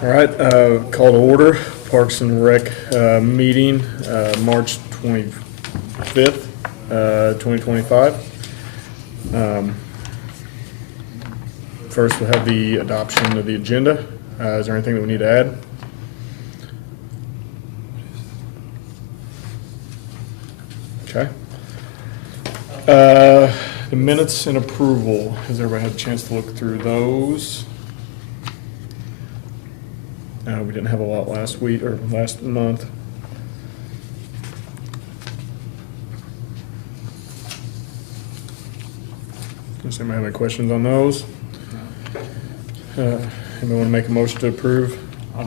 All right, call to order, Parks and Rec meeting, March 25th, 2025. First, we'll have the adoption of the agenda. Is there anything that we need to add? Okay. The minutes and approval. Has everybody had a chance to look through those? We didn't have a lot last week or last month. Does anybody have any questions on those? Anybody want to make a motion to approve? I'll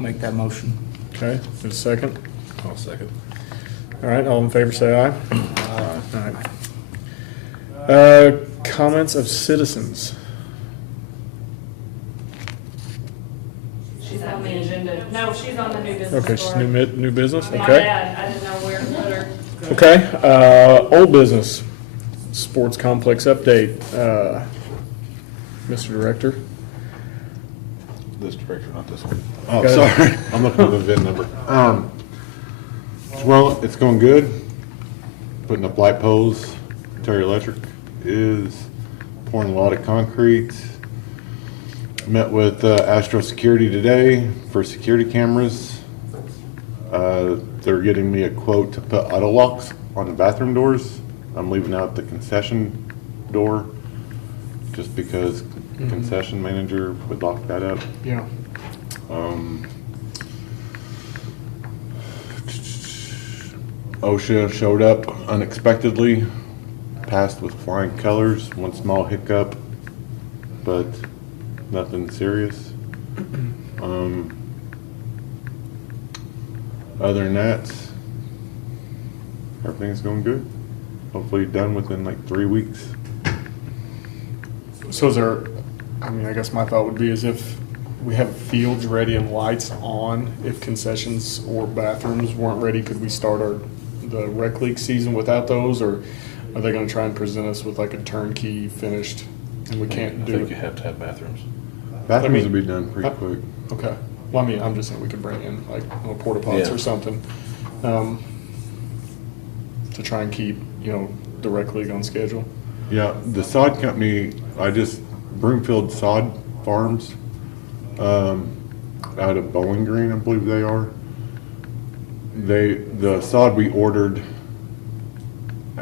make that motion. Okay, there's a second. I'll second. All right, all in favor say aye. All right. Comments of citizens. She's on the agenda. No, she's on the new business. Okay, she's board. new business, My okay. bad. I didn't know where to put her. Okay, old business, sports complex update. Mr. Director. This director, not this one. Oh, Okay. sorry. I'm looking at the VIN number. Well, it's going good. Putting up light poles. Terry Electric is pouring a lot of concrete. Met with Astro Security today for security cameras. They're getting me a quote to put auto locks on the bathroom doors. I'm leaving out the concession door just because concession manager would lock that up. Yeah. OSHA showed up unexpectedly, passed with flying colors, one small hiccup, but nothing serious. Other than that, everything's going good. Hopefully done within like 3 weeks. So is there, I mean, I guess my thought would be is if we have fields ready and lights on, if concessions or bathrooms weren't ready, could we start the rec league season without those? Or are they gonna try and present us with like a turnkey finished and we can't I do think you it? have to have bathrooms. Bathrooms will be done pretty quick. Okay, well, I mean, I'm just saying we could bring in like little porta potties Yeah. or something, to try and keep, the rec league on schedule. Yeah, the sod company, Broomfield Sod Farms, out of Bowling Green, I believe they are. The sod we ordered,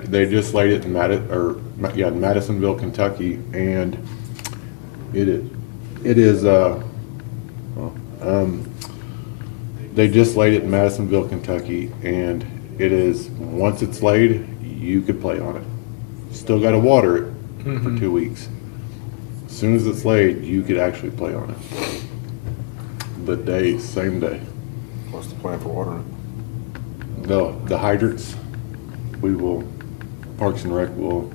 they just laid it in Madisonville, Kentucky, and they just laid it in Madisonville, Kentucky, and it is, once it's laid, you could play on it. Still gotta water it for 2 weeks. As soon as it's laid, you could actually play on it. Same day. What's the plan for watering The hydrants, Parks and Rec will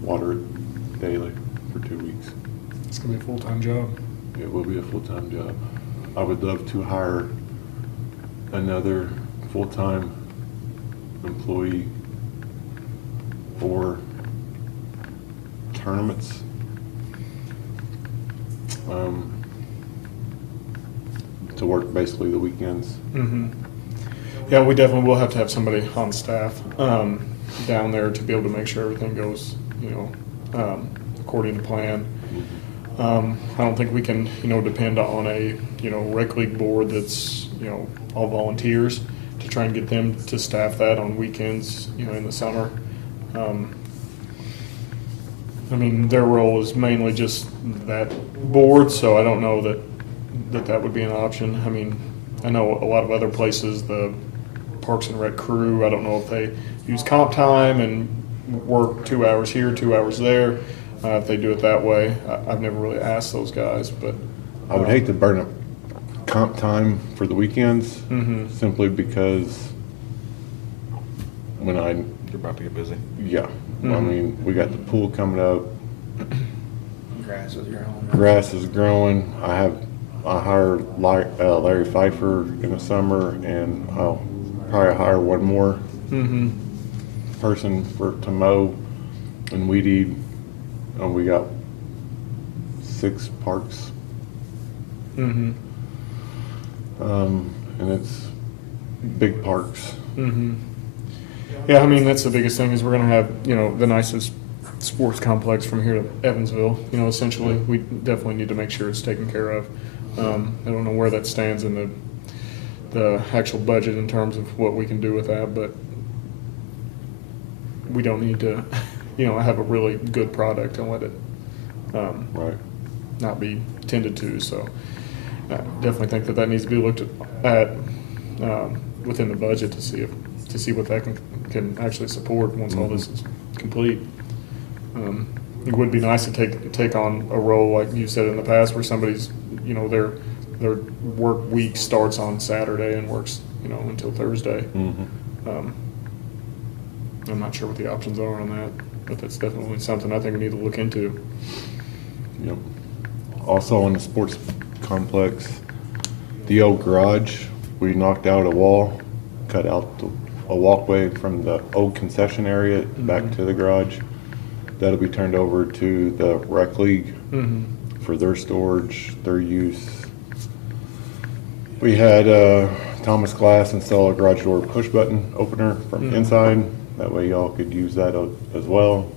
water it daily for 2 weeks. It's gonna be a full-time job. It will be a full-time job. I would love to hire another full-time employee for tournaments. To work basically the weekends. Yeah, we definitely will have to have somebody on staff down there to be able to make sure everything goes, according to plan. I don't think we can, depend on a, rec league board that's, all volunteers to try and get them to staff that on weekends, in the summer. I mean, their role is mainly just that board, so I don't know that would be an option. I mean, I know a lot of other places, the Parks and Rec crew, I don't know if they use comp time and work 2 hours here, 2 hours there, if they do it that way. I've never really asked those guys, but. I would hate to burn up comp time for the weekends, simply because You're about to get busy. I mean, we got the pool coming up, Grass is growing. grass is growing. I hire Larry Pfeiffer in the summer, and I'll probably hire one more person to mow and weed eat. We got 6 parks Mm-hmm. And it's big parks. Mm-hmm. Yeah, I mean, that's the biggest thing, is we're gonna have, you know, the nicest sports complex from here to Evansville. You know, essentially, we definitely need to make sure it's taken care of. I don't know where that stands in the actual budget in terms of what we can do with that, but we don't need to, you know, have a really good product and let it Right. not be tended to. So I definitely think that needs to be looked at within the budget to see what that can actually support once all this is complete. It would be nice to take on a role like you said in the past, where somebody's, you know, their work week starts on Saturday and works, you know, until Thursday. Mm-hmm. I'm not sure what the options are on that, but that's definitely something I think we need to look into. Yep. Also in the sports complex, the old garage, we knocked out a wall, cut out a walkway from the old concession area back to the garage. That'll be turned over to the rec league for their storage, their use. We had Thomas Glass install a garage door push button opener from inside. That way y'all could use that as well.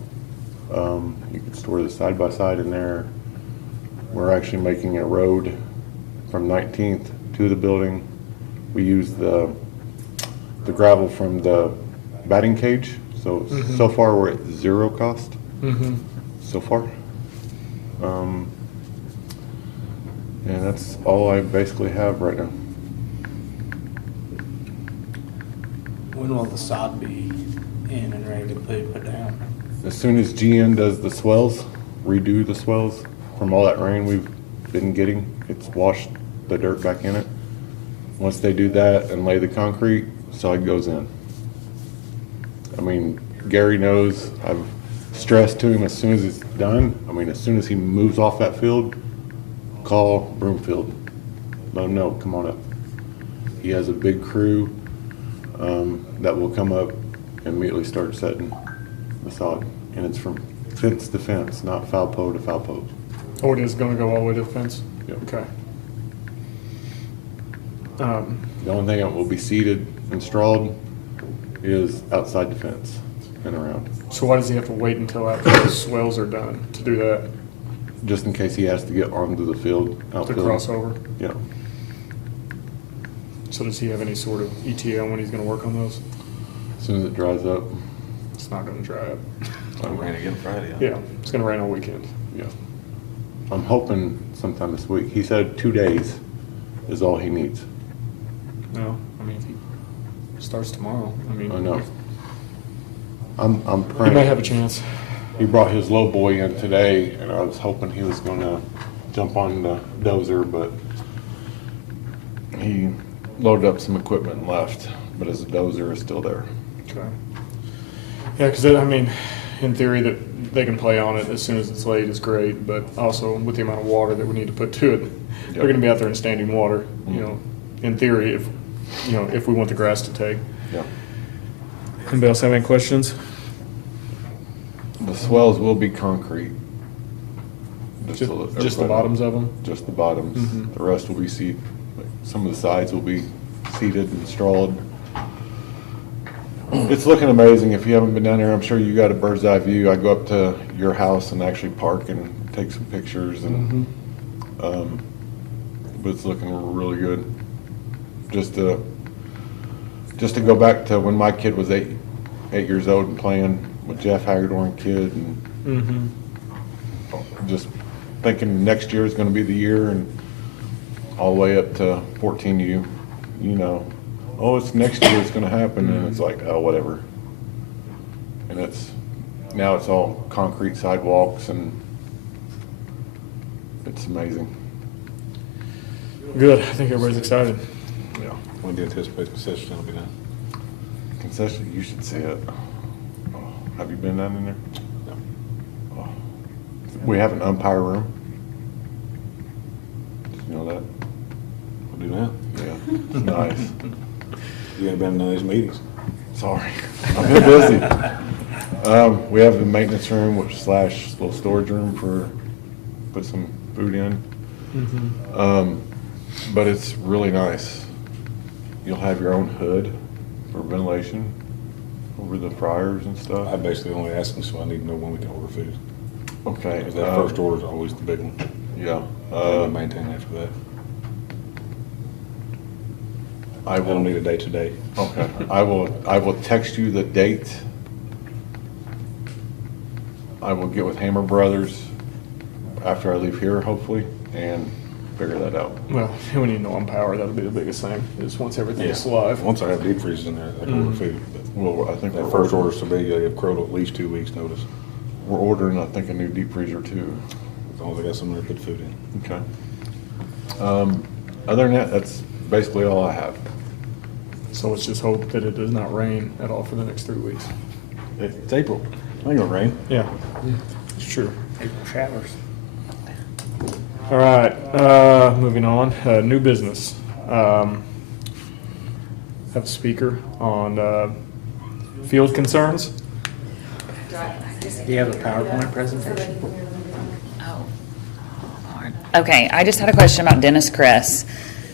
You could store the side-by-side in there. We're actually making a road from 19th to the building. We use the gravel from the batting cage. So far we're at zero cost. So far. And that's all I basically have right now. When will the sod be in and ready to put down? As soon as GN does the swells, redo the swells from all that rain we've been getting, it's washed the dirt back in it. Once they do that and lay the concrete, sod goes in. I mean, Gary knows, I've stressed to him as soon as it's done, I mean, as soon as he moves off that field, call Broomfield. Let him know, come on up. He has a big crew that will come up and immediately start setting the sod. And it's from fence to fence, not foul pole to foul pole. Oh, it is gonna go all the way to the fence? Yep. Okay. The only thing that will be seeded and strawed is outside the fence and around, So why does he have to wait until after the swells are done to do that, just in case he has to get onto the field. to outfield. cross over? Yeah. So does he have any sort of ETA on when he's gonna work on those? As soon as it dries up. It's not gonna dry up. It rained again Friday, huh? Yeah, it's gonna rain all weekend. Yeah. I'm hoping sometime this week. He said 2 days is all he needs. No, I mean, if he starts tomorrow, I mean. I know. I'm He praying. may have a chance. He brought his low boy in today, and I was hoping he was gonna jump on the dozer, but he loaded up some equipment and left, but his dozer is still there. Okay. Yeah, because I mean, in theory, that they can play on it as soon as it's laid is great, but also with the amount of water that we need to put to it, they're gonna be out there in standing water, you know, in theory, if we want the grass to take. Yeah. Anybody else have any questions? The swells will be concrete. Just to let the everybody know. bottoms of them? Just the bottoms. Mhm. The rest will be seed. Some of the sides will be seeded and strawed. It's looking amazing. If you haven't been down there, I'm sure you got a bird's eye view. I go up to your house and actually park and take some pictures, and but it's looking really good. Just to go back to when my kid was eight years old and playing with Jeff Hagedorn kid, and Mm-hmm. just thinking next year is going to be the year, and all the way up to 14U, you know, oh, it's next year it's going to happen, and it's like, oh, whatever. And now it's all concrete sidewalks, and it's amazing. Good, I think everybody's excited. Yeah. When do you anticipate concession will be done? Concession, you should see it. Oh, have you been down in there? No. Oh. We have an umpire room. Did you know that? We'll do that. Yeah, it's nice. You ain't been in none of these meetings. Sorry, I've been busy. We have the maintenance room, which / little storage room for, put some food in. but it's really nice. You'll have your own hood for ventilation over the fryers and I stuff. basically only ask them, so I need to know when we can order food. Okay. Because that first order is always the big one. Yeah. We maintain after that. I I will don't need a day to day. Okay, I will text you the date. I will get with Hammer Brothers after I leave here, hopefully, and figure that out. Well, we need no on power, that'll be the biggest thing, is once everything's live. Once I have deep freezers in there, I can order food. But Well, I think that we're first ordering, order's to be, you have Crow at least 2 weeks notice. we're ordering, I think, a new deep freezer too. As long as I got somewhere to put food in. Okay. Other than that, that's basically all I have. So let's just hope that it does not rain at all for the next 3 weeks. It's April. It ain't gonna rain. Yeah, it's true. April showers. All right, moving on, new business. Have a speaker on, field concerns. Do you have a PowerPoint presentation? Oh, Lord. Okay, I just had a question about Dennis Chris,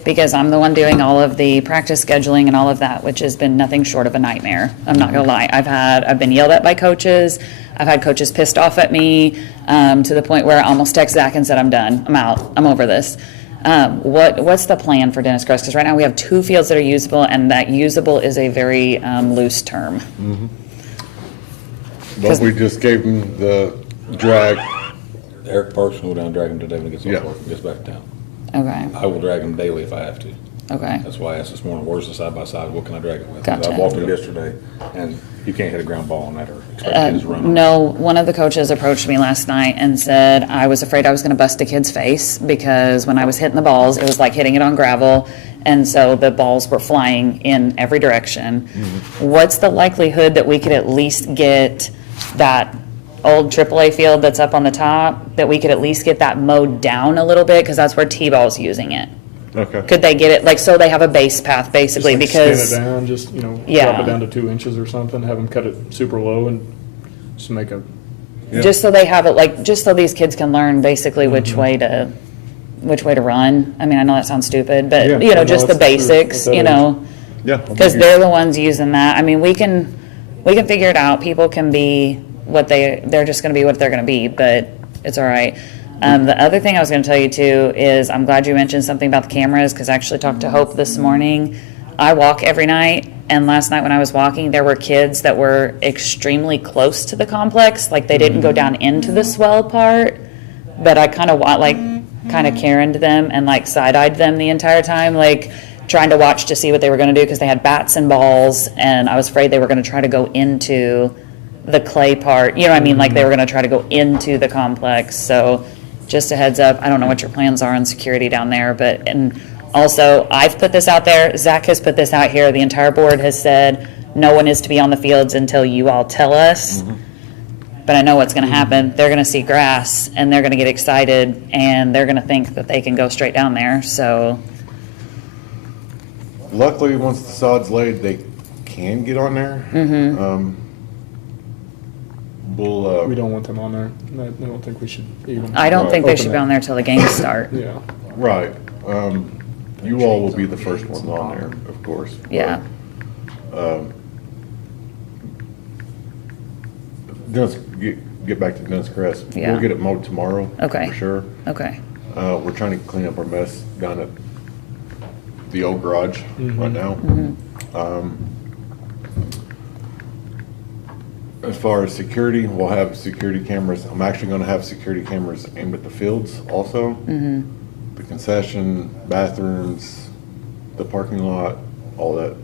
because I'm the one doing all of the practice scheduling and all of that, which has been nothing short of a nightmare. I'm not gonna lie. I've been yelled at by coaches. I've had coaches pissed off at me, to the point where I almost text Zach and said, I'm done, I'm out, I'm over this. What's the plan for Dennis Chris? Because right now we have 2 fields that are usable, and that usable is a very, loose term. But we just gave them the drag. Eric Parks will go down and drag him today when he gets Yeah. off work and gets back to town. Okay, I will drag him daily if I have to. okay. That's why I asked this morning, where's the side by side? What can I drag it with? Gotcha. I walked it yesterday, and you can't hit a ground ball on that or expect kids to run on it. No, one of the coaches approached me last night and said I was afraid I was going to bust a kid's face because when I was hitting the balls, it was like hitting it on gravel, and so the balls were flying in every direction. What's the likelihood that we could at least get that old AAA field that's up on the top, that we could at least get that mowed down a little bit, because that's where T-ball's using it? Okay. Could they get it, like, so they have a base path basically, Just like because... Spin it down, just, drop Yeah. it down to 2 inches or something, have them cut it super low and just make a, Just so they have it, like, just so these kids can learn basically which way to run. I mean, I know that sounds stupid, but, Yeah, you know, no, just the that's true. basics, That you is. know? Yeah. Because they're the ones using that. I mean, we can figure it out. People can be what they're just gonna be what they're gonna be, but it's all right. The other thing I was gonna tell you too is, I'm glad you mentioned something about the cameras, because I actually talked to Hope this morning. I walk every night, and last night when I was walking, there were kids that were extremely close to the complex, like they didn't go down into the swell part, but I kind of Karen'd them and like side-eyed them the entire time, like trying to watch to see what they were gonna do, because they had bats and balls, and I was afraid they were gonna try to go into the clay part, you know what I mean, like they were gonna try to go into the complex. So just a heads up, I don't know what your plans are on security down there, but, and also, I've put this out there, Zach has put this out here, the entire board has said, no one is to be on the fields until you all tell us. But I know what's gonna happen, they're gonna see grass, and they're gonna get excited, and they're gonna think that they can go straight down there, so, Luckily, once the sod's laid, they can get on there. We'll, we don't want them on there. I don't think we should even. I don't think they open should be that. on there till the games start. Yeah. right. You all will be the first ones on there, of course. Yeah, Dennis, get back to Dennis Crest. Yeah. We'll get it mowed tomorrow. Okay. For sure. okay, We're trying to clean up our mess down at the old garage right now. As far as security, we'll have security cameras. I'm actually gonna have security cameras aimed at the fields also. The concession, bathrooms, the parking lot, all that.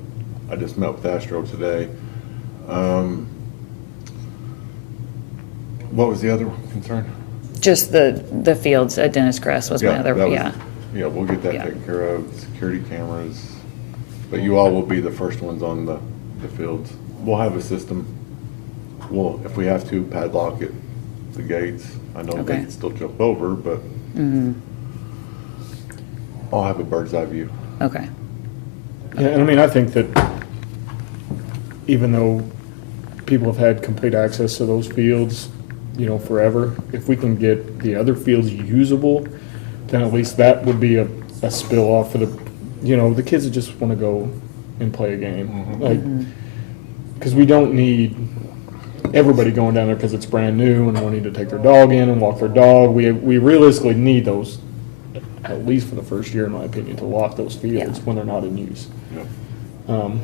I just met with Astro today. What was the other concern? just the fields at Dennis Crest was my other, that was- yeah. Yeah, we'll get that Yeah. taken care of, security cameras, but you all will be the first ones on the fields. We'll have a system, we'll, if we have to, padlock it, the gates. I know they Okay. can still jump over, but I'll have a bird's eye view. Okay, Yeah, and I mean, I think that even though people have had complete access to those fields, forever, if we can get the other fields usable, then at least that would be a a spill off for the, the kids that just want to go and play a game. Like, because we don't need everybody going down there because it's brand new and wanting to take their dog in and walk their dog. We realistically need those, at least for the first year, in my opinion, to lock those fields Yeah. when they're not in use. Yep.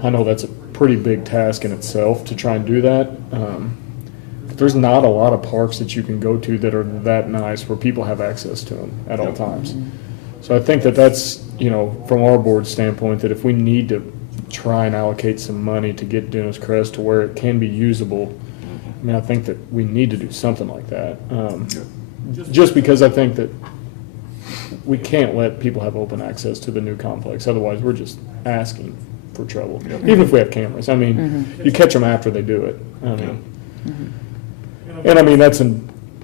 I know that's a pretty big task in itself to try and do that. But there's not a lot of parks that you can go to that are that nice where people have access to them at all times. So I think that's, from our board standpoint, that if we need to try and allocate some money to get Dennis Crest to where it can be usable, I mean, I think that we need to do something like that. Just because I think that we can't let people have open access to the new complex. Otherwise, we're just asking for trouble. Even if we have cameras. I mean, you catch them after they do it. I mean, and I mean,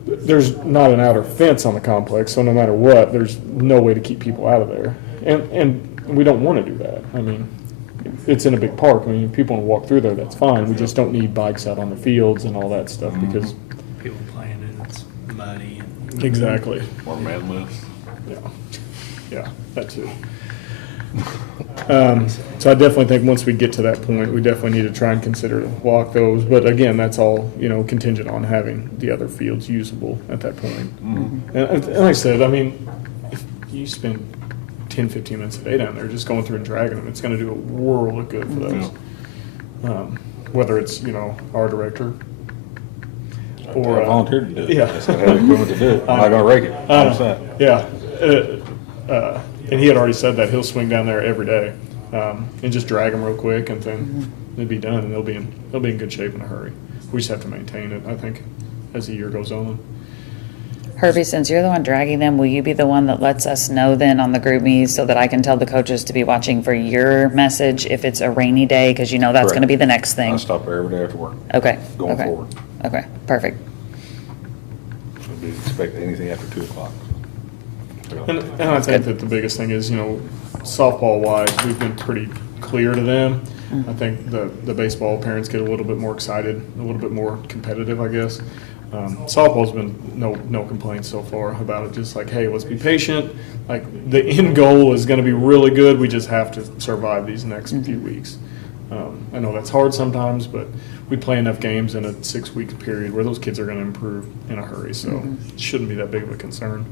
there's not an outer fence on the complex, so no matter what, there's no way to keep people out of there. And we don't want to do that. I mean, it's in a big park. I mean, if people want to walk through there, that's fine. We just don't need bikes out on the fields and all that stuff because. People playing and it's muddy and. Exactly. Or man lives. Yeah, that too. So I definitely think once we get to that point, we definitely need to try and consider to walk those. But again, that's all, contingent on having the other fields usable at that point. And like I said, I mean, if you spend 10, 15 minutes a day down there just going through and dragging them, it's going to do a world of good for those. Whether it's, our director or I volunteered to do it. yeah. I said, I have the equipment to do it. I'm not gonna rake it. 100%. Yeah, and he had already said that he'll swing down there every day, and just drag them real quick, and then it'll be done, and they'll be in good shape in a hurry. We just have to maintain it, I think, as the year goes on. Herbie, since you're the one dragging them, will you be the one that lets us know then on the group me so that I can tell the coaches to be watching for your message if it's a rainy day? Because that's Correct. going to be the next I thing. stop there every day after work, Okay. going okay. forward. Okay, perfect. Shouldn't be expecting anything after 2:00. And I think that the biggest thing is, softball-wise, we've been pretty clear to them. I think the baseball parents get a little bit more excited, a little bit more competitive, I guess. Softball's been no complaints so far about it. Just like, hey, let's be patient. Like the end goal is going to be really good. We just have to survive these next few weeks. I know that's hard sometimes, but we play enough games in a 6-week period where those kids are going to improve in a hurry. So it shouldn't be that big of a concern.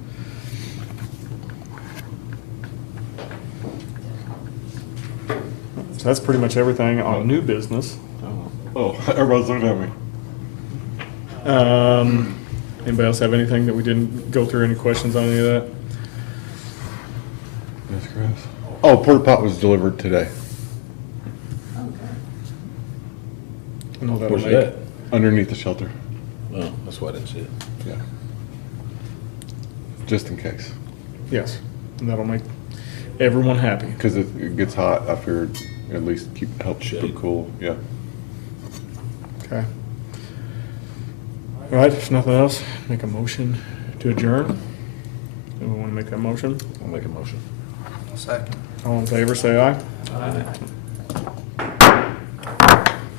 So that's pretty much everything on new business. Oh, everybody's looking at me. Anybody else have anything that we didn't go through? Any questions on any of that? Yes, Chris. Oh, porta pot was delivered today, I know that'll Where's make- that? underneath the shelter. Oh, that's why I didn't see it. Yeah. Just in case, Yes, and that'll make everyone happy. because it gets hot. I figured at least help keep it Shade. cool. Yeah. Okay. All right, if nothing else, make a motion to adjourn. Do we want to make that motion? I'll make a motion. Second. All in favor, say aye.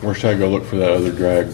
Where should I go look for that other drag?